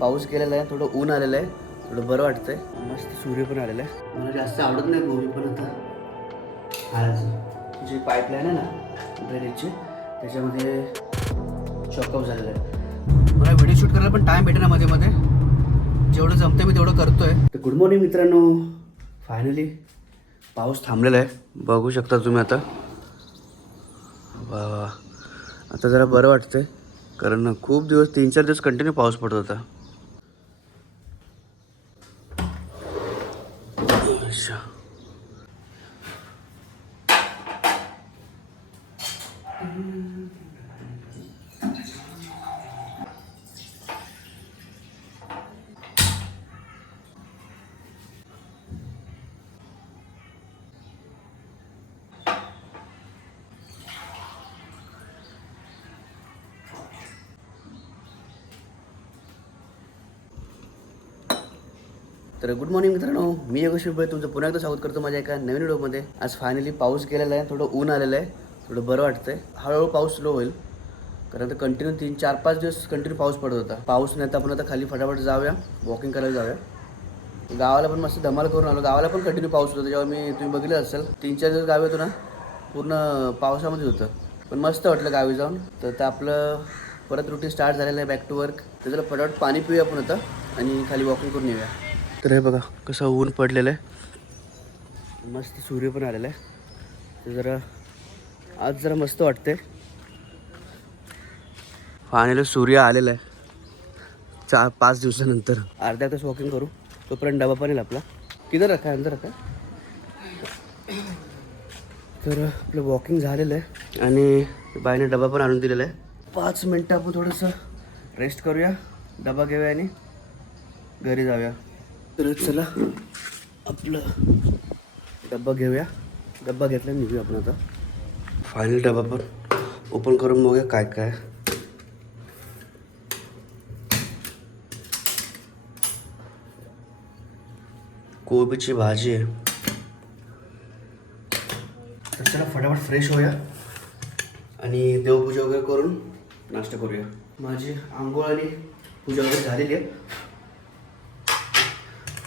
पाऊस गेलेला आहे, थोडं ऊन आलेलं आहे, थोडं बरं वाटतंय. मस्त सूर्य पण आलेला आहे. मला जास्त आवडत नाही गोबी, पण आता खायचं. जी पाईपलाईन आहे ना ड्रेनेजची, त्याच्यामध्ये चॉकअप झालेलं आहे. मला व्हिडिओ शूट करायला पण टाईम भेटेना मध्ये मध्ये. जेवढं जमतं मी तेवढं करतोय. तर गुड मॉर्निंग मित्रांनो. फायनली पाऊस थांबलेला आहे, बघू शकता तुम्ही आता. वा वा, आता जरा बरं वाटतंय, कारण खूप दिवस 3-4 दिवस कंटिन्यू पाऊस पडत होता. अच्छा. तर गुड मॉर्निंग मित्रांनो, मी योगेश भाई तुमचं पुन्हा एकदा स्वागत करतो माझ्या एका नवीन व्हिडिओमध्ये. आज फायनली पाऊस गेलेला आहे, थोडं ऊन आलेलं आहे, थोडं बरं वाटतंय. हळूहळू पाऊस स्लो होईल, कारण आता कंटिन्यू 3-4-5 दिवस कंटिन्यू पाऊस पडत होता. पाऊस नाही तर आपण आता खाली फटाफट जाऊया, वॉकिंग करायला जाऊया. गावाला पण मस्त धमाल करून आलो. गावाला पण कंटिन्यू पाऊस होता, जेव्हा तुम्ही बघितलं असेल 3-4 दिवस गावी होतो ना, पूर्ण पावसामध्ये होतं. पण मस्त वाटलं गावी जाऊन. तर आपलं परत रुटीन स्टार्ट झालेलं आहे, बॅक टू वर्क. तर जरा फटाफट पाणी पिऊया आपण आता आणि खाली वॉकिंग करून येऊया. तर हे बघा कसं ऊन पडलेलं आहे, मस्त सूर्य पण आलेला आहे. तर जरा आज जरा मस्त वाटते. फायनली सूर्य आलेला आहे 4-5 दिवसानंतर. अर्धा तास वॉकिंग करू, तोपर्यंत डबा पण येईल आपला. किधर रखा अंदर रखा. तर आपलं वॉकिंग झालेलं आहे आणि बाईने डबा पण आणून दिलेला आहे. 5 मिनटं आपण थोडंसं रेस्ट करूया, डबा घेऊया आणि घरी जाऊया. तर चला आपलं डब्बा घेऊया. डब्बा घेतला निघूया आपण आता. फायनल डबा पण ओपन करून बघूया काय काय. कोबीची भाजी आहे. तर चला फटाफट फ्रेश होऊया आणि देवपूजा वगैरे करून नाश्ता करूया. माझी आंघोळ आणि पूजा वगैरे झालेली आहे.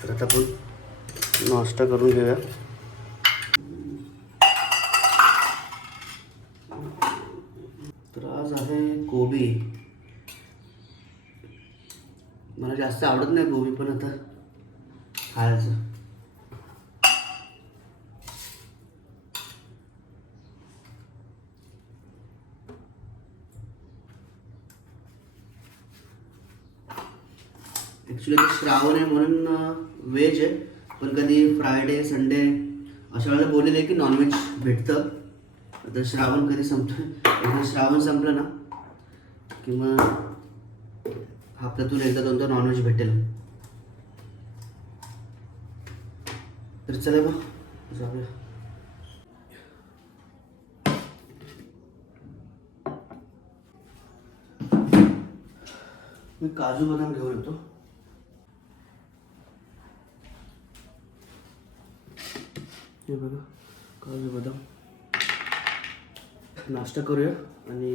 तर आता आपण नाश्ता करून घेऊया. तर आज आहे गोबी. मला जास्त आवडत नाही गोबी, पण आता खायचं. ॲक्च्युली ते श्रावण आहे म्हणून व्हेज आहे, पण कधी फ्रायडे संडे अशा वेळेला बोललेलं आहे की नॉनव्हेज भेटतं. आता श्रावण कधी संपतं, एकदा श्रावण संपलं ना की मग हप्त्यातून एकदा 2-2 नॉनव्हेज भेटेल. तर चला मग जाऊया. मी काजू बदाम घेऊन येतो. हे बघा काजू बदाम. नाश्ता करूया आणि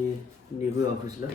निघूया ऑफिसला.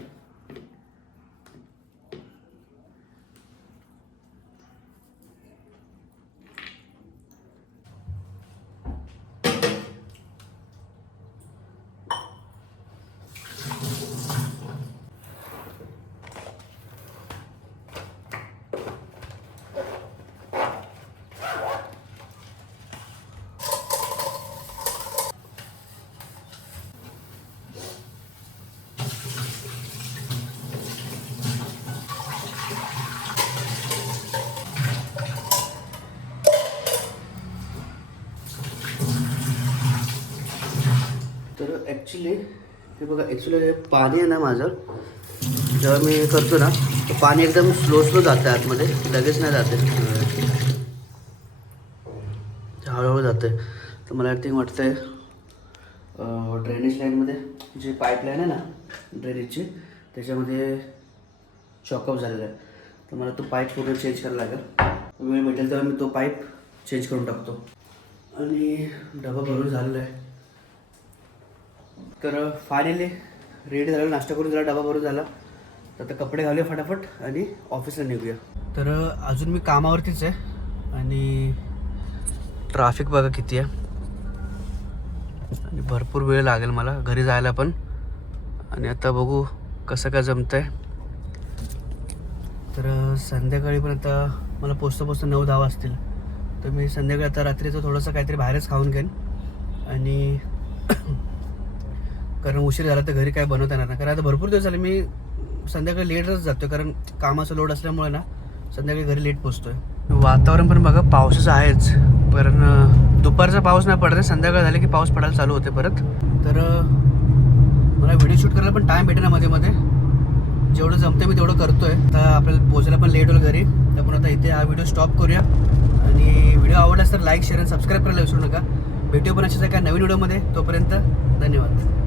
तर ॲक्च्युली हे बघा, ॲक्च्युली पाणी आहे ना माझं, जेव्हा मी करतो ना तर पाणी एकदम स्लो जातं आतमध्ये, लगेच नाही जाते, हळूहळू जाते. तर मला थिंक वाटतंय ड्रेनेज लाईनमध्ये जी पाईपलाईन आहे ना ड्रेनेजची, त्याच्यामध्ये चॉकअप झालेला आहे. तर मला तो पाईप पूर्ण चेंज करायला लागेल. वेळ भेटेल तेव्हा मी तो पाईप चेंज करून टाकतो. आणि डबा भरून झालेला आहे. तर फायनली रेडी झाला, नाश्ता करून झाला, डबा भरून झाला. तर आता कपडे घालूया फटाफट आणि ऑफिसला निघूया. तर अजून मी कामावरतीच आहे आणि ट्रॅफिक बघा किती आहे आणि भरपूर वेळ लागेल मला घरी जायला पण. आणि आता बघू कसं काय जमतं आहे. तर संध्याकाळी पण आता मला पोचता 9-10 वाजतील. तर मी संध्याकाळी आता रात्रीचं थोडंसं काहीतरी बाहेरच खाऊन घेईन आणि कारण उशीर झाला तर घरी काय बनवता येणार नाही. कारण आता भरपूर दिवस झाले मी संध्याकाळी लेटच जातो कारण कामाचा लोड असल्यामुळे ना संध्याकाळी घरी लेट पोचतोय. वातावरण पण बघा पावसाचं आहेच, कारण दुपारचा पाऊस नाही पडत आहे, संध्याकाळ झाले की पाऊस पडायला चालू होते परत. तर मला व्हिडिओ शूट करायला पण टाईम भेटेना मध्ये मध्ये. जेवढं जमतं मी तेवढं करतोय. आता आपल्याला पोचायला पण लेट होईल घरी. त्यामुळे आता इथे हा व्हिडिओ स्टॉप करूया आणि व्हिडिओ आवडलास तर लाईक शेअर आणि सबस्क्राईब करायला विसरू नका. भेटूया पण अशाच एका नवीन व्हिडिओमध्ये. तोपर्यंत धन्यवाद.